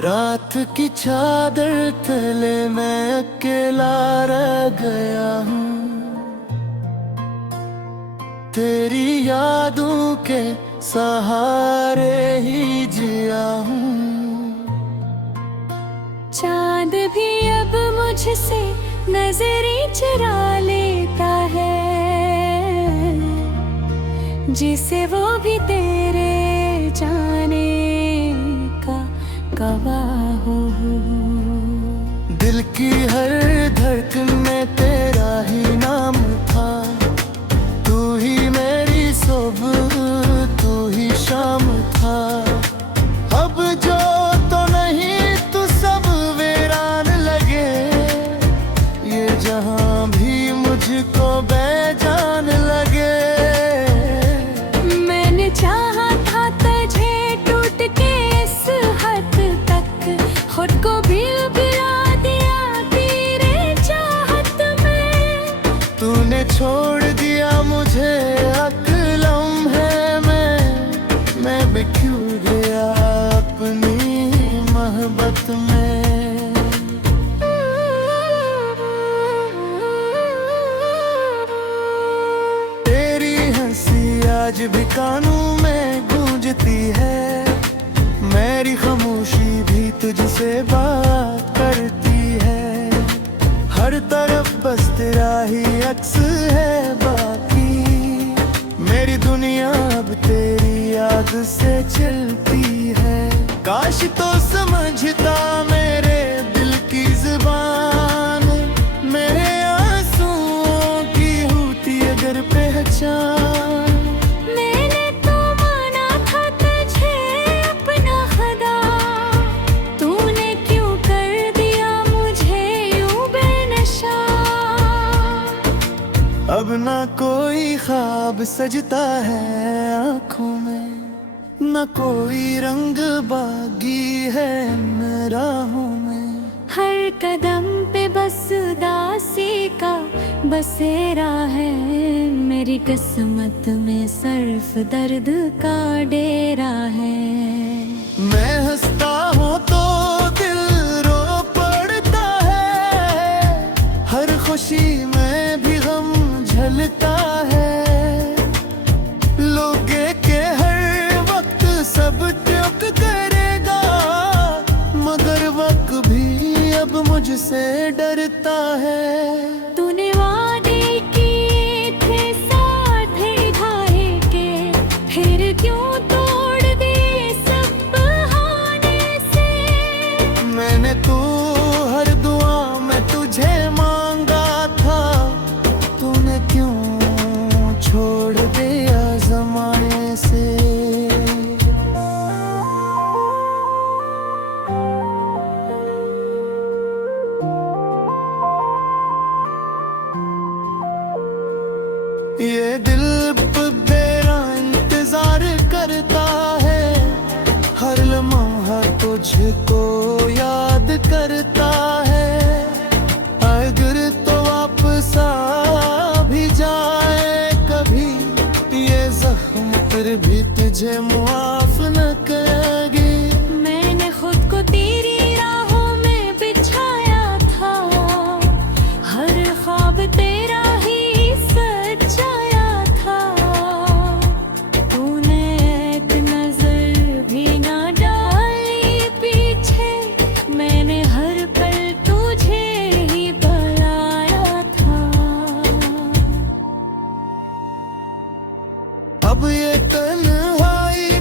रात की चादर तले मैं अकेला रह गया हूँ, तेरी यादों के सहारे ही जिया हूँ। चांद भी अब मुझसे नजरें चुरा लेता है, जिसे वो भी तेरे जाने का गवाह हो। दिल की हर धड़कन में तेरा ही नाम था, तू ही मेरी सुबह तू ही शाम था। अब जो तो नहीं तू सब वीरान लगे, ये जहां भी मुझको बेजान लगे। मैंने चाहा था तुझे टूट के इस हद तक, खुद को भी गिरा दिया तेरे चाहत में। तूने छोड़ दिया मुझे अकलम है, मैं बिखर गया अपनी मोहब्बत में। तेरी हंसी आज भी कानों में गूंजती है, मेरी खामोशी भी तुझसे बात करती है। हर तरफ बस तेरा ही अक्स है बाकी, मेरी दुनिया अब तेरी याद से चलती है। काश तो समझता मेरे दिल की जुबान, मेरे आंसुओं की होती अगर पहचान। मैंने तो माना था तुझे अपना खुदा, तूने क्यों कर दिया मुझे यूं बेनशा। अब ना कोई ख्वाब सजता है आँखों में, न कोई रंग बागी है राहों में। हर कदम पे बस उदासी का बसेरा है, मेरी किस्मत में सिर्फ दर्द का डेरा है। मैं हंसता हूँ तो दिल रो पड़ता है, हर खुशी में भी गम झलता है। लोगे के हर वक्त सब ट्यूक करेगा, मगर वक्त भी अब मुझसे डरता है। तूने वादे किए थे साथ निभाए के, फिर क्यों तोड़ दिए सब बहाने से। मैंने तो हर दुआ में तुझे मांगा था, तूने क्यों छोड़ दिया ज़माने से। ये दिल तेरा इंतजार करता है, हर लम्हा तुझको याद करता है। अगर तो वापस आ भी जाए कभी, ये जख्म फिर भी तुझे मुआफ न करेगी। मैंने खुद को तेरी राहों में बिछाया था, हर ख्वाब तेरा ही सजाया था। तूने एक नजर भी ना डाली पीछे, मैंने हर पल तुझे ही बुलाया था। अब ये तन्हाई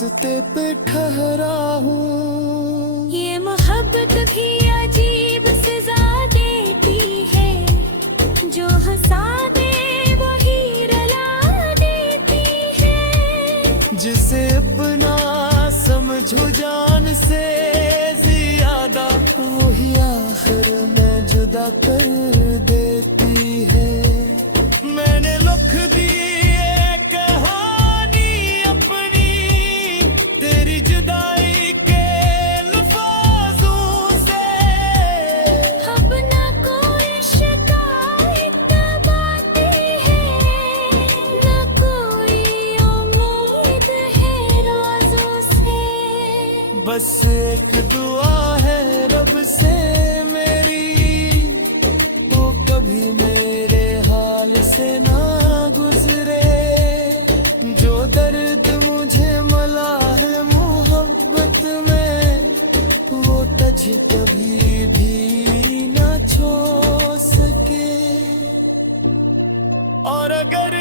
रास्ते पे ठहरा हूँ। ये मोहब्बत भी अजीब सजा देती है, जो हंसा दे वही रुला देती है। जिसे अपना समझो जान से ज्यादा, वही आखिर में जुदा कर देती है। मैंने लिख दी ये कहानी अपनी, तेरी जुदाई के लफ्ज़ों से। अब ना कोई शिकायत बातें है, ना कोई उम्मीद है राज़ों से। बस एक दुआ है रब से मेरी, तो कभी मेरे हाल से ना गुजरे। जो दर्द मुझे मिला है मोहब्बत में, वो तुझ कभी भी ना छो सके। और अगर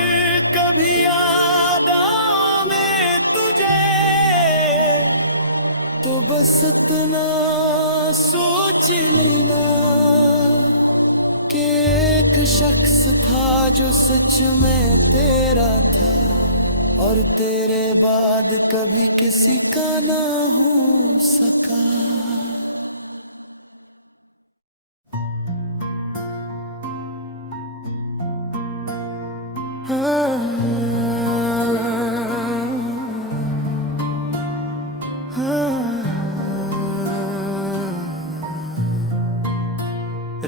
कभी याद आवे तुझे, तो बस इतना सोच लेना कि एक शख्स था जो सच में तेरा था, और तेरे बाद कभी किसी का ना हो सका।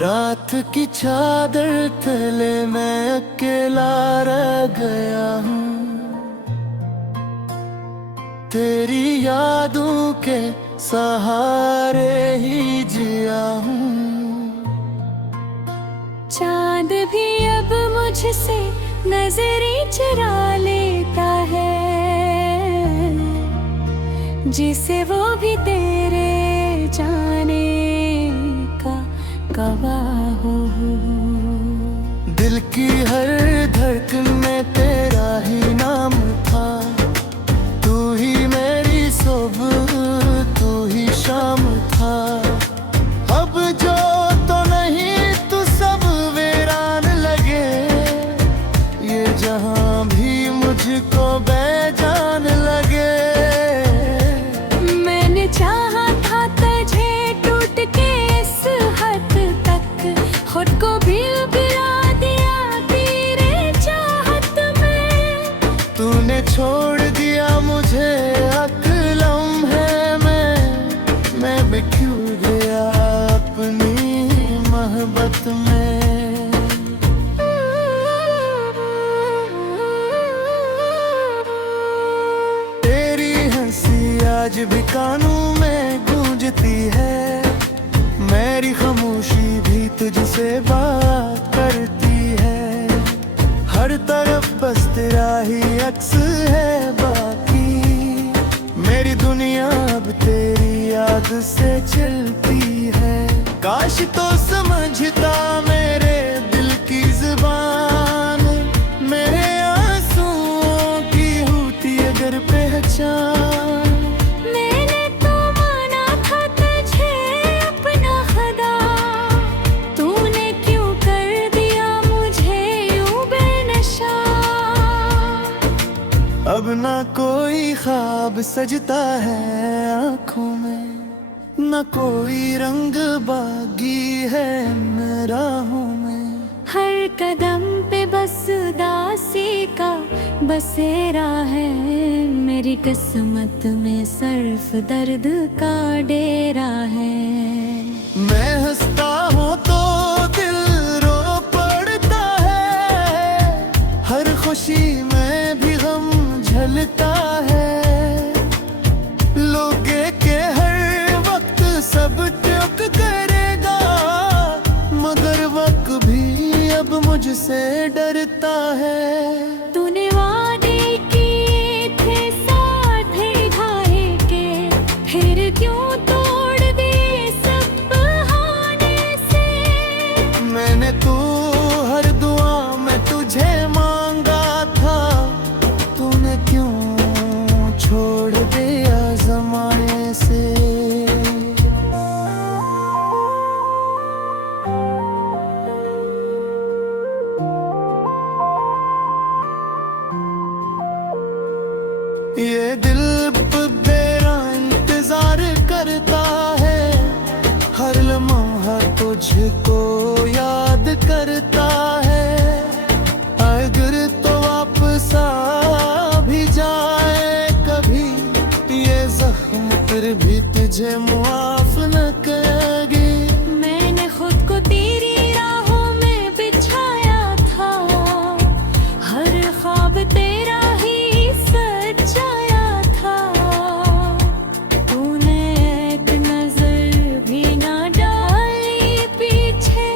रात की चादर तले मैं अकेला रह गया हूँ, तेरी यादों के सहारे ही जिया हूँ। चांद भी अब मुझसे नजरें चुरा लेता है, जिसे वो भी तेरे जाने का गवाह हूँ। दिल की हर धड़कन में तेरा ही नाम था, तू ही मेरी सुबह तू ही शाम था। अब जो तो नहीं तू सब वीरान लगे, ये जहां भी मुझको बेजान लगे। मैंने चाहा था तुझे टूट के इस हद तक, खुद को भी गिरा दिया तेरे चाहत में। तूने छोड़ दिया मुझे अकलम है मैं भी क्यों गया अपनी मोहब्बत में। तेरी हंसी आज भी कानों में गूंजती है, मेरी खामोशी भी तुझसे बात करती है। हर तरफ बस तेरा ही अक्स है बाकी, मेरी दुनिया अब तेरी याद से चलती है। काश तो समझता मेरे दिल की जुबान, मेरे आंसुओं की होती अगर पहचान। मैंने तो माना था तुझे अपना खुदा, तूने क्यों कर दिया मुझे यूं बेनशा। अब ना कोई ख्वाब सजता है आँखों में, न कोई रंग बागी है राहों में। हर कदम पे बस उदासी का बसेरा है, मेरी किस्मत में सिर्फ दर्द का डेरा है। मैं हंसता हूँ तो दिल रो पड़ता है, हर खुशी में भी गम झलता है। लोगे के हर वक्त सब ट्यूक करेगा, मगर वक्त भी अब मुझसे डरता है। तूने वादे किए थे साथ निभाए के, फिर क्यों तोड़ दिए सब बहाने से। मैंने तो हर दुआ में तुझे मांगा था, तूने क्यों छोड़ दे याद करता है। अगर तो वापस आ भी जाए कभी, ये जख्म फिर भी तुझे मुआफ न करेगी। मैंने खुद को तेरी राहों में बिछाया था, हर ख्वाब तेरा ही सजाया था। तूने एक नजर भी ना डाली पीछे,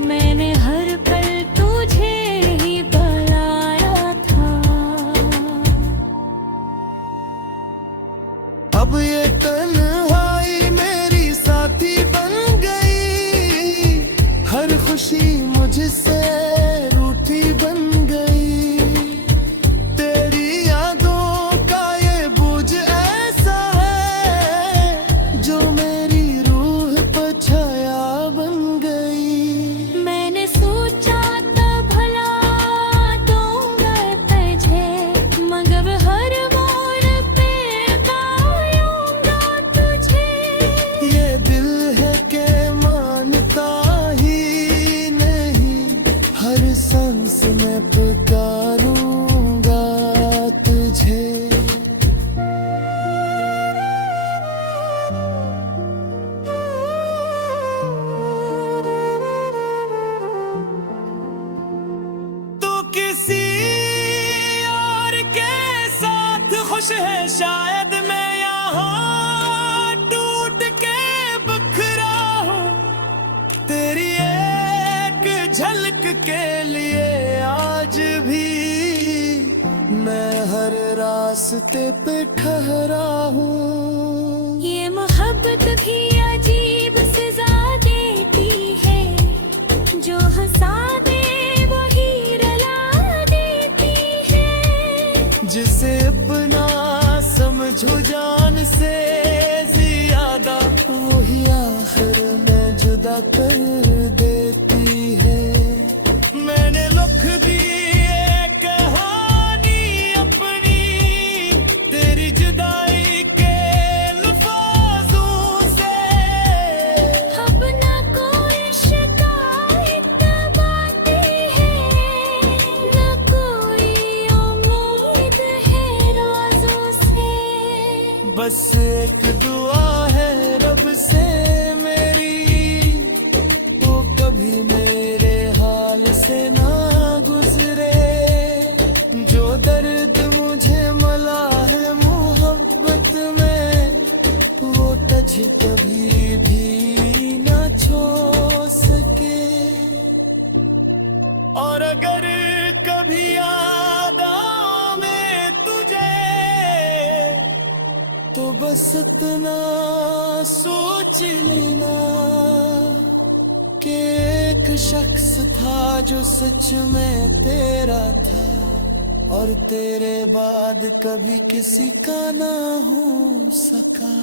मैंने हर पल तुझे ही बुलाया था। अब ये तन्हाई मेरी साथी बन गई, हर खुशी मुझसे रूठी बन गई। तेरी यादों का ये बोझ ऐसा है, जो मेरी रूह पर छाया बन गई। मैंने सोचा था भला दूंगा तुझे, मगर हर मोड़ पे पाऊंगा तुझे। ये दिल है के मानता ही नहीं, हर सांस में पुकारूंगा तुझे। तू किसी और के साथ खुश है, शायद मैं यहाँ टूट के बिखरा हूँ। तेरी एक झलक के लिए आज भी मैं हर रास्ते पे ठहरा हूँ। ये मोहब्बत भी अजीब सजा देती है, जो हंसा दे वही रुला देती है। जिसे अपना समझो जान से ज्यादा, वही आखिर में जुदा कर देती है। मैंने लिख दी ये कहानी अपनी, तेरी जुदाई के लफ्ज़ों से। अब ना कोई शिकायत बातें हैं, ना कोई उम्मीद है राज़ों से। बस एक दुआ है रब से मेरी, वो कभी मेरे हाल से ना गुजरे। जो दर्द मुझे मिला है मोहब्बत में, वो तुझ कभी भी ना छो सके। और अगर कभी याद आवे तुझे, तो बस इतना सोच लेना कि एक शख्स था जो सच में तेरा था, और तेरे बाद कभी किसी का ना हो सका।